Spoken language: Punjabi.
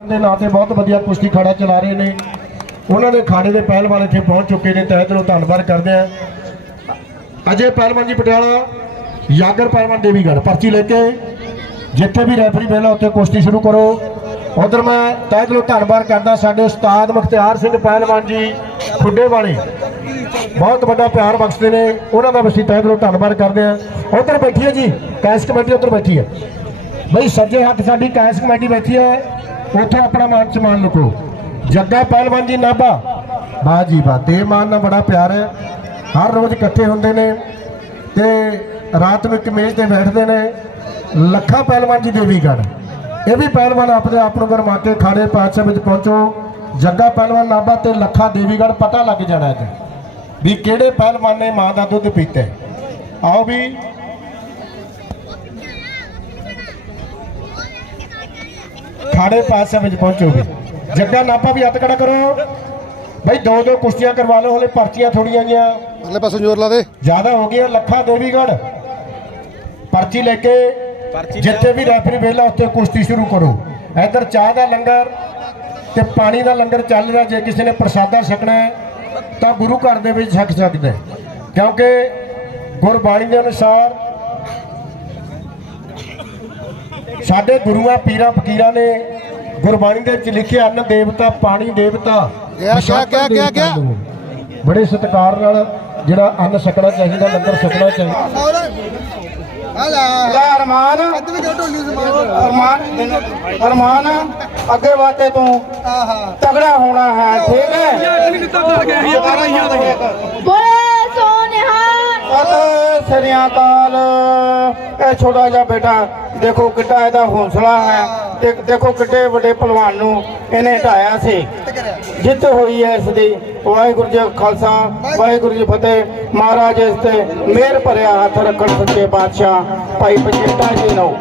ਦੇ ਨਾਂ ਤੇ ਬਹੁਤ ਵਧੀਆ ਕੁਸ਼ਤੀ ਖਾੜਾ ਚਲਾ ਰਹੇ ਨੇ। ਉਹਨਾਂ ਦੇ ਖਾੜੇ ਦੇ ਪਹਿਲਵਾਨ ਇੱਥੇ ਪਹੁੰਚ ਚੁੱਕੇ ਨੇ, ਤਹਿ ਦਿਲੋਂ ਧੰਨਵਾਦ ਕਰਦੇ ਆ ਅਜੇ ਪਹਿਲਵਾਨ ਜੀ ਪਟਿਆਲਾ, ਯਾਗਰ ਪਹਿਲਵਾਨ ਦੇਵੀਗੜ੍ਹ, ਪਰਚੀ ਲੈ ਕੇ ਜਿੱਥੇ ਵੀ ਰੈਫਰੀ ਵੇਲਾ ਉੱਥੇ ਕੁਸ਼ਤੀ ਸ਼ੁਰੂ ਕਰੋ। ਉਧਰ ਮੈਂ ਤਹਿ ਦਿਲੋਂ ਧੰਨਵਾਦ ਕਰਦਾ ਸਾਡੇ ਉਸਤਾਦ ਮੁਖਤਿਆਰ ਸਿੰਘ ਪਹਿਲਵਾਨ ਜੀ ਖੁੱਡੇ ਵਾਲੇ। ਬਹੁਤ ਵੱਡਾ ਪਿਆਰ ਬਖਸ਼ਦੇ ਨੇ, ਉਹਨਾਂ ਦਾ ਵੀ ਅਸੀਂ ਤਹਿ ਦਿਲੋਂ ਧੰਨਵਾਦ ਕਰਦੇ ਆ ਉਧਰ ਬੈਠੀ ਹੈ ਜੀ ਕੈਸ਼ ਕਮੇਟੀ ਉਧਰ ਬੈਠੀ ਹੈ। ਬਈ ਸੱਜੇ ਹੱਥ ਸਾਡੀ ਕੈਸ਼ ਕਮੇਟੀ ਬੈਠੀ ਹੈ। ਉੱਥੋਂ ਆਪਣਾ ਮਾਨ ਸਨਮਾਨ ਲੁਕੋ। ਜੱਗਾ ਪਹਿਲਵਾਨ ਜੀ ਨਾਭਾ। ਵਾਹ ਜੀ ਵਾਹ ਤੇ ਮਾਨ ਨਾਲ ਬੜਾ ਪਿਆਰ ਹੈ। ਹਰ ਰੋਜ਼ ਇਕੱਠੇ ਹੁੰਦੇ ਨੇ ਤੇ ਰਾਤ ਨੂੰ ਇੱਕ ਮੇਜ਼ ਤੇ ਬੈਠਦੇ ਨੇ। ਲੱਖਾ ਪਹਿਲਵਾਨ ਜੀ ਦੇਵੀਗੜ੍ਹ। ਇਹ ਵੀ ਪਹਿਲਵਾਨ ਆਪਣੇ ਆਪ ਨੂੰ ਗਰਮਾ ਕੇ ਖਾੜੇ ਪਾਤਸ਼ਾਹ ਵਿੱਚ ਪਹੁੰਚੋ। ਜੱਗਾ ਪਹਿਲਵਾਨ ਨਾਭਾ ਤੇ ਲੱਖਾ ਦੇਵੀਗੜ੍ਹ, ਪਤਾ ਲੱਗ ਜਾਣਾ ਹੈ ਵੀ ਕਿਹੜੇ ਪਹਿਲਵਾਨ ਨੇ ਮਾਂ ਦਾ ਦੁੱਧ ਪੀਤਾ ਆਓ ਵੀ ਖਾੜੇ ਪਾਸੇ ਵਿੱਚ ਪਹੁੰਚੋਗੇ ਜੱਗਾ ਨਾਪਾ ਵੀ ਹੱਥ ਖੜਾ ਕਰੋ। ਬਈ ਦੋ ਦੋ ਕੁਸ਼ਤੀਆਂ ਕਰਵਾ ਲਓ ਹਲੇ ਪਰਚੀਆਂ ਥੋੜੀਆਂ ਜੀਆਂ ਅਗਲੇ ਪਾਸੇ ਜ਼ੋਰ ਲਾ ਦੇ। ਜ਼ਿਆਦਾ ਹੋ ਗਈਆਂ ਲੱਖਾ ਦੇਵੀਗੜ੍ਹ। ਪਰਚੀ ਲੈ ਕੇ ਜਿੱਥੇ ਵੀ ਰੈਫਰੀ ਵੇਲਾ ਉੱਥੇ ਕੁਸ਼ਤੀ ਸ਼ੁਰੂ ਕਰੋ। ਇੱਧਰ ਚਾਹ ਦਾ ਲੰਗਰ ਤੇ ਪਾਣੀ ਦਾ ਲੰਗਰ ਚੱਲ ਰਿਹਾ। ਜੇ ਕਿਸੇ ਨੇ ਪ੍ਰਸਾਦਾ ਛਕਣਾ ਹੈ ਤਾਂ ਗੁਰੂ ਘਰ ਦੇ ਵਿੱਚ ਛਕ ਸਕਦਾ। ਕਿਉਂਕਿ ਗੁਰਬਾਣੀ ਦੇ ਅਨੁਸਾਰ ਸਾਡੇ ਗੁਰੂਆਂ ਪੀਰਾਂ ਫਕੀਰਾਂ ਨੇ ਗੁਰਬਾਣੀ ਦੇ ਵਿੱਚ ਲਿਖਿਆ ਅੰਨ ਦੇਵਤਾ ਪਾਣੀ ਦੇਵਤਾ ਗਿਆ, ਗਿਆ, ਗਿਆ, ਗਿਆ, ਗਿਆ। ਬੜੇ ਸਤਿਕਾਰ ਨਾਲ ਜਿਹੜਾ ਅੰਨ ਛਕਣਾ ਚਾਹੀਦਾ ਲੰਗਰ ਛਕਣਾ ਚਾਹੀਦਾ। ਲੈ ਅਰਮਾਨ ਅਰਮਾਨ ਅਰਮਾਨ ਅੱਗੇ ਵਾਤੇ ਤੂੰ ਤਗੜਾ ਹੋਣਾ ਹੈ ਠੀਕ ਸ੍ਰੀ ਅਕਾਲ ਇਹ ਛੋਟਾ ਜਿਹਾ ਬੇਟਾ, ਦੇਖੋ ਕਿੱਡਾ ਇਹਦਾ ਹੌਸਲਾ ਹੈ। ਤੇ ਦੇਖੋ ਕਿੱਡੇ ਵੱਡੇ ਪਹਿਲਵਾਨ ਨੂੰ ਇਹਨੇ ਢਾਇਆ ਸੀ। ਜਿੱਤ ਹੋਈ ਹੈ ਇਸ ਦੀ। ਵਾਹਿਗੁਰੂ ਜੀ ਖਾਲਸਾ, ਵਾਹਿਗੁਰੂ ਜੀ ਫਤਿਹ। ਮਹਾਰਾਜ ਇਸ ਤੇ ਮਿਹਰ ਭਰਿਆ ਹੱਥ ਰੱਖਣ ਸੱਚੇ ਪਾਤਸ਼ਾਹ। ਭਾਈ ਬਚੇਟਾ ਜੀ ਨੂੰ।